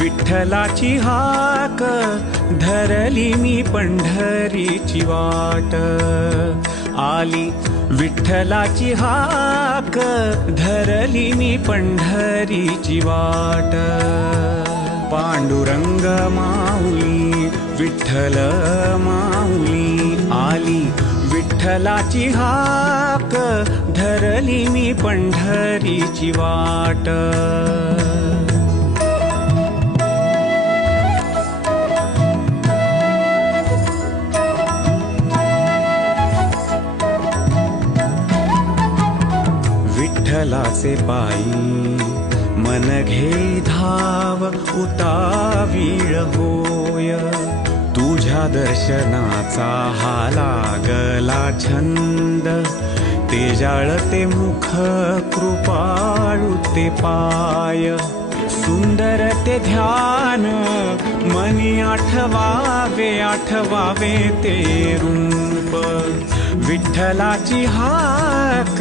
विठ्ठलाची हाक धरली मी पंढरीची वाट. आली विठ्ठलाची हाक धरली मी पंढरीची वाट. पांडुरंग माऊली विठ्ठल माऊली आली विठ्ठलाची हाक धरली मी पंढरीची वाट. विठ्ठलाचे पायी मन घे धाव उतावीळ होय. तुझ्या दर्शनाचा हा लागला छंद ते जाळते मुख कृपाळू ते पाय. सुंदर ते ध्यान मनी आठवावे आठवावे ते रूप. विठ्ठलाची हाक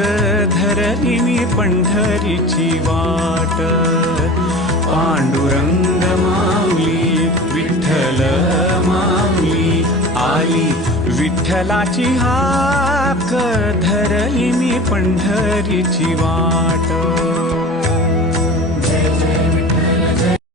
धरली मी पंढरीची वाट. पांडुरंग माऊली विठ्ठल माऊली आली. विठ्ठलाची हाक धरली मी पंढरीची वाट.